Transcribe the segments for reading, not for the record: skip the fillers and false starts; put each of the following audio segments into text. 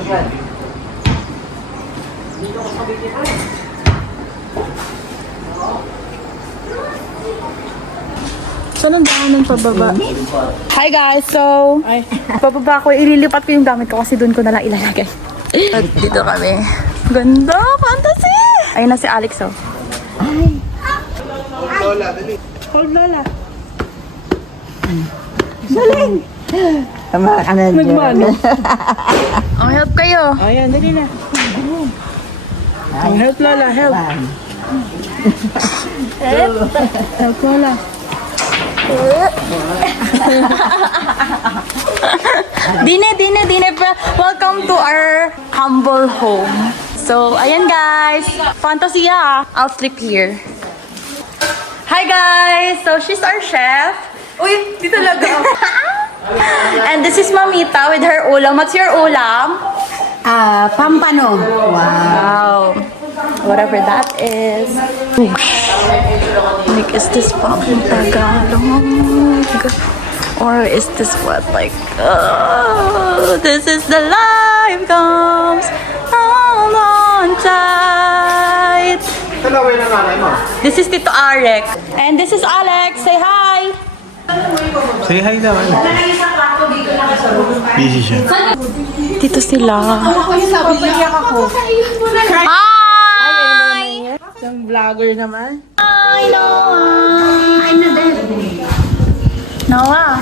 Saan ang daan ng pababa? Hi guys! So, pababa ko. Ililipat ko yung gamit ko kasi doon ko nalang ilalagay. At dito kami. Ganda! Fantasy! Ayun na si Alex, oh. Ay! Hold Lola, dali. Hold Lola. Galing! Tama ka na dyan. Nagmano. Oh, help kayo. Ayan, dali na. Oh, help Lola, help. Help Lola. Dine. Welcome to our humble home. So, ayan guys. Fantasia. I'll sleep here. Hi guys. So, she's our chef. Uy, di talaga. And this is Mamita with her ulam. What's your ulam? Pampano. Wow. Wow. Whatever that is. Like, is this pop in Tagalog? Or is this what, like, this is the life comes on tight. This is Tito Arek. And this is Alex. Say hi. Say hi naman. Busy siya. Dito sila. Hi! Isang vlogger naman. Hi, Noah! Hi na din. Noah!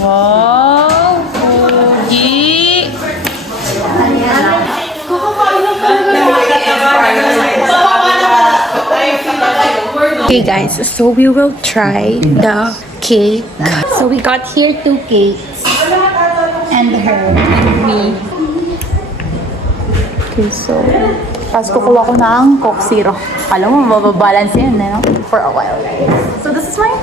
Wow! Pogi! Okay guys, so we will try the cake. So we got here 2 cakes. And her and me. Okay, so tapos kukuha ko ng Coke Zero. Alam mo, mababalance yan, no? For a while, guys. So this is mine.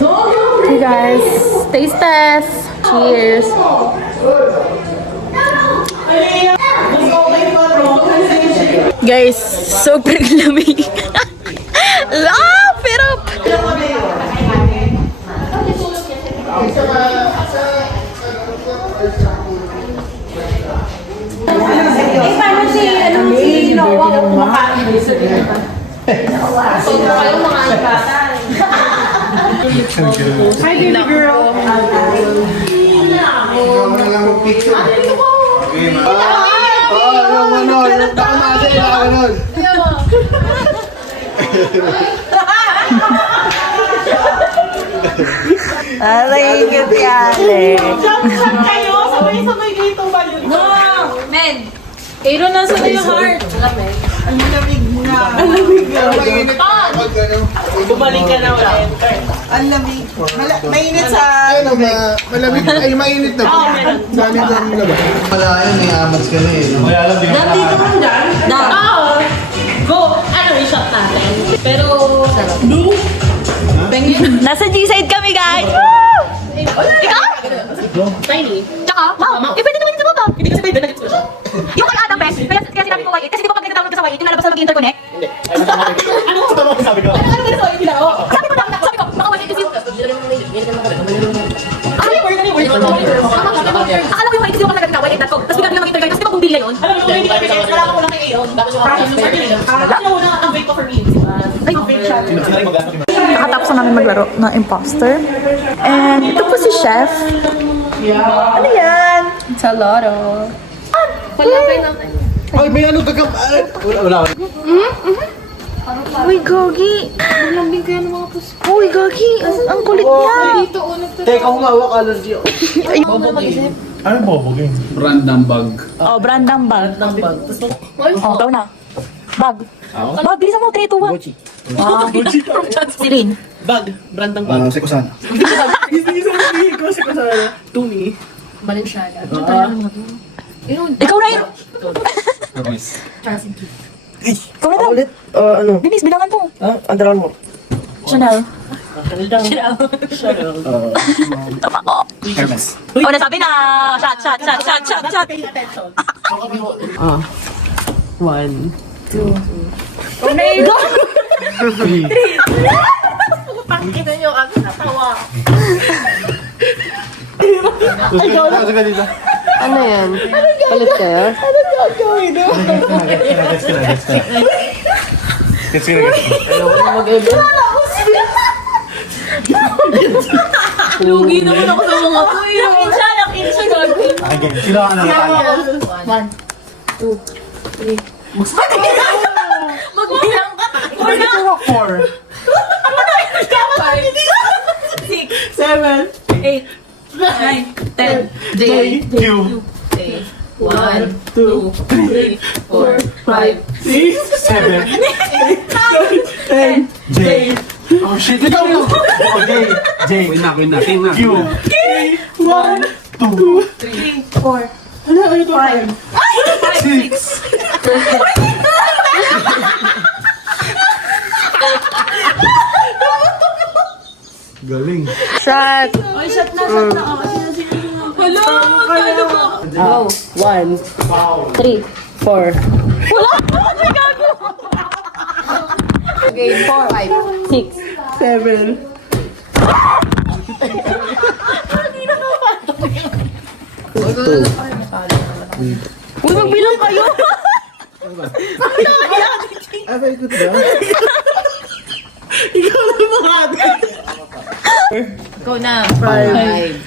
Okay guys, taste test. Cheers. Guys, sobrang lamig. Laugh it up! Hi, baby girl. Aray, cute si Alex. Kayo, sabay-sabay dito ba yun? No! Men, Kairo, nasa na yung heart? Ang lamig nga. Ang lamig nga. Bumalik ka na ulit. Ang lamig. Mainit sa... Malamig, ay mainit na po. Galing ng labas. Wala yun, may amats ka na eh. Nandito ka dyan? Oo. Go! Ano, i-shot natin. Pero... Blue? Nasa G-side kami, guys! Ikaw? Tiny. Tsaka, wow, pwede naman yung sa baba. Hindi kasi pwede na ko siya. Yung kay Adam, Bes, kaya sinabi ko Y8, kasi di ba pag nagtatawag ka sa Y8, yung lalabas na mag-interconnect? Hindi. Ano ko sabi ko? Ano kasi sabi nila? Sabi ko, baka Y8 kasi yung... Akala ko yung Y8 yung kasi nagtatawag Y8.com, tapos bigla mag-interconnect, tapos di ba bumili yun? Alam mo, kung hindi kasi wala ko lang kay Aeon. Tapos yung process ng sarili. Kasi yung una, ang bait ko for me. Ay, nakatapos na namin maglaro ng imposter. And ito po si Chef. Ano yan? It's a lotto. Ay, may ano taga... Wala. Uy, Gogi. Malambing kaya ng mga puso. Uy, Gogi. Ang kulit niya. Teka, humawak allergy ako. Ano boboging? Random bag. Oh, brandang bag. Oh, daw na. Bag. Bag, bilisan mo. 3, 2, 1. Gucci. Si Rin. Bag. Brandang bag. Si Kusana. Tumi. Ikaw na yun. Ikaw na daw. Ulit, ano? Bilis, bilangan mo. Andaran mo. Chanel. Chanel. Tama ko. Hermes. Oh, nasabi na. Shot. Attention. 1, 2. Oh, na yun. Pangkita nyo kasi natawa. Ikaw na. Dito. Ano yan? Palit kayo? Lugi naman ako sa mga to. Yung insya gagawin. Sino ka naman? Magbilang ka. Four. 6, 7, 8, 9, 10. J, Q. 1, 2, 3, 4, 5, 6, 7, 10, J. Oh shit, ikaw mo! Oh, J. Win na. Q. 1, 2, 3, 4, 5, 6. Galing. Shot! Ay, shot na. Hello, magkano po? Oh, 1, 3, 4. Okay, 4, 5, 6, 7. Uy, magbilang kayo! Ah, very good ba? Go na. 5,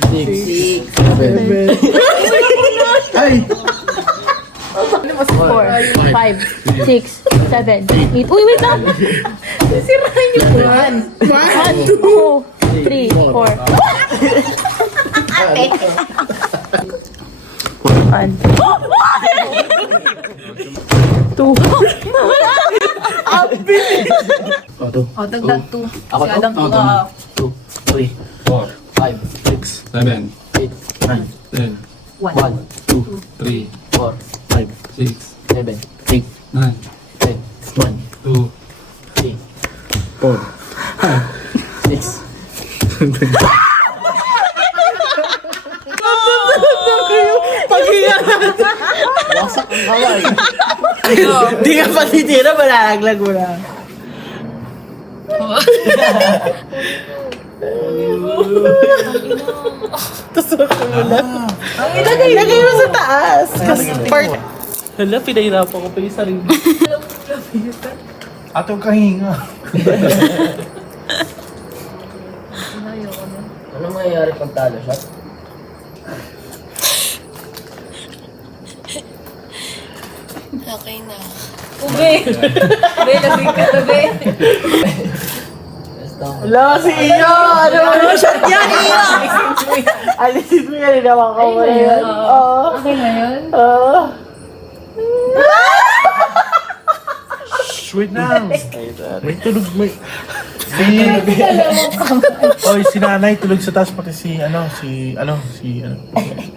7. Ay! 4, 5, 6, 7, 8. Uy, wait lang! Sirahan niyo po yan. 1, 2, 3, 4. O, dagdag 2. Ako Si Adam to? 2. 2, 3, 4, 5, 6, 7, 8, 9, 10, 1, 2, 3, 4, 5, 6, 7, 8, 9, 10, 1, 2, 3, 4, 5, 6. Wasak ang kaway. Di ka pa titira, malalaglag mo na. Tusok mo na. Ilagay mo sa taas. Part. Hala, pinahirapan ko pa yung sarili. Atong kahinga. Ano mangyayari pag talo siya? Ube. Ube, lasing ka na, be. Hala, si Iyo! Ano shot yan, Iyo? Alisin mo yan, hinawa ko mo na yun. Oo. Okay na yun? Oo. Wait na. May tulog, may... Oy, si nanay tulog sa taas pati si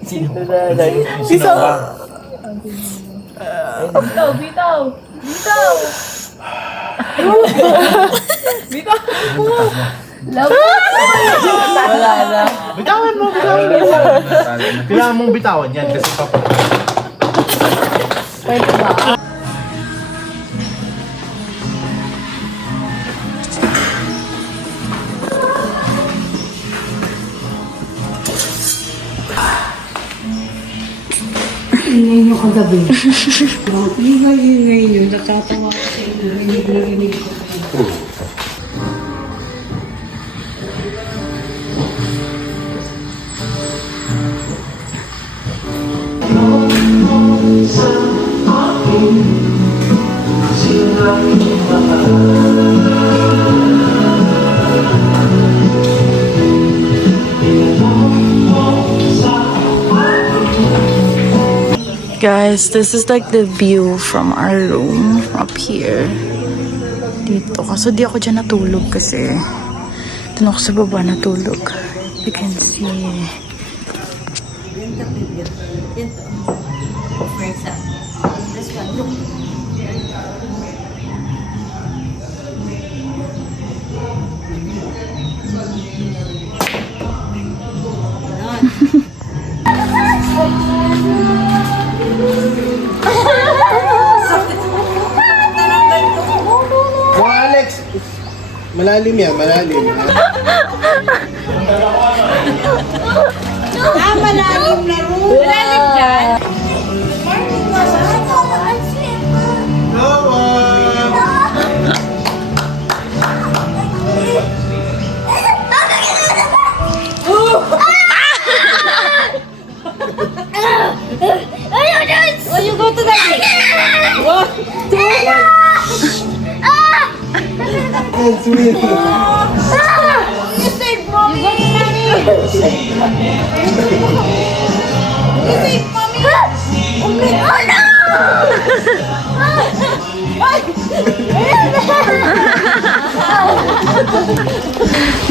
Si Sa... Bitaw, bitaw. Bitaw. Bitaw. Love. Wala na. Bitawan mo. Kailangan mong bitawan yan kasi papa. Ingay nyo kagabi. Ingay nyo. Natatawa ko sa inyo. Rinig ko. Guys, this is like the view from our room up here. Dito. Kaso di ako dyan natulog kasi dun ako sa baba natulog. You can see. Mga Alex! Malalim yan, malalim. Malalim na room. Malalim ka? Oh, you go to the next. 1, 2. It's sweet. You save mommy. You go to mommy. You save mommy. Oh no!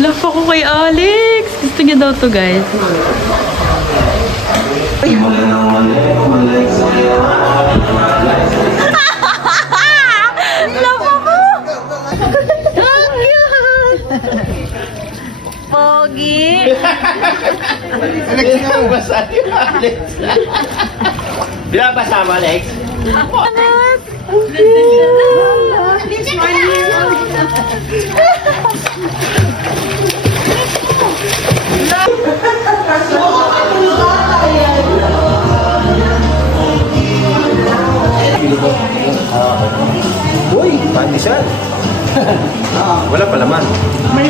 Love ako kay Alex. Gusto niya daw to, guys. Love ako! Pogi! Alex nga. Binabasa mo, Alex? Uy, pandesal. Wala pa laman. May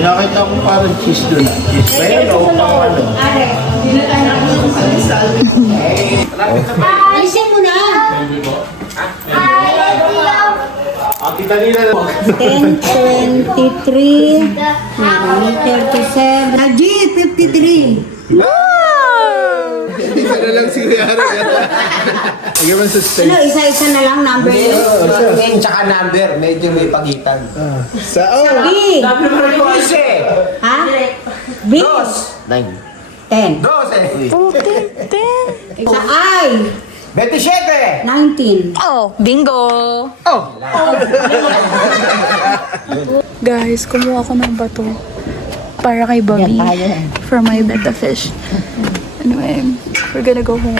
nakita ko parang cheese doon. Cheese ba yan o pang ano? Alisin mo na. Kita nila na. 10, 23, 37. G, 53. Isa na lang si Rihanna. Lagyan mo sa steak. Ano, isa-isa na lang number yun? Name tsaka number, medyo may pagitan. Sa oh. B. Ise! Ha? B. 10. 12! Sa I. 27! 19. Oh, bingo! Oh! Guys, kumuha ako ng bato para kay Bobby for my betta fish. Anyway, we're gonna go home.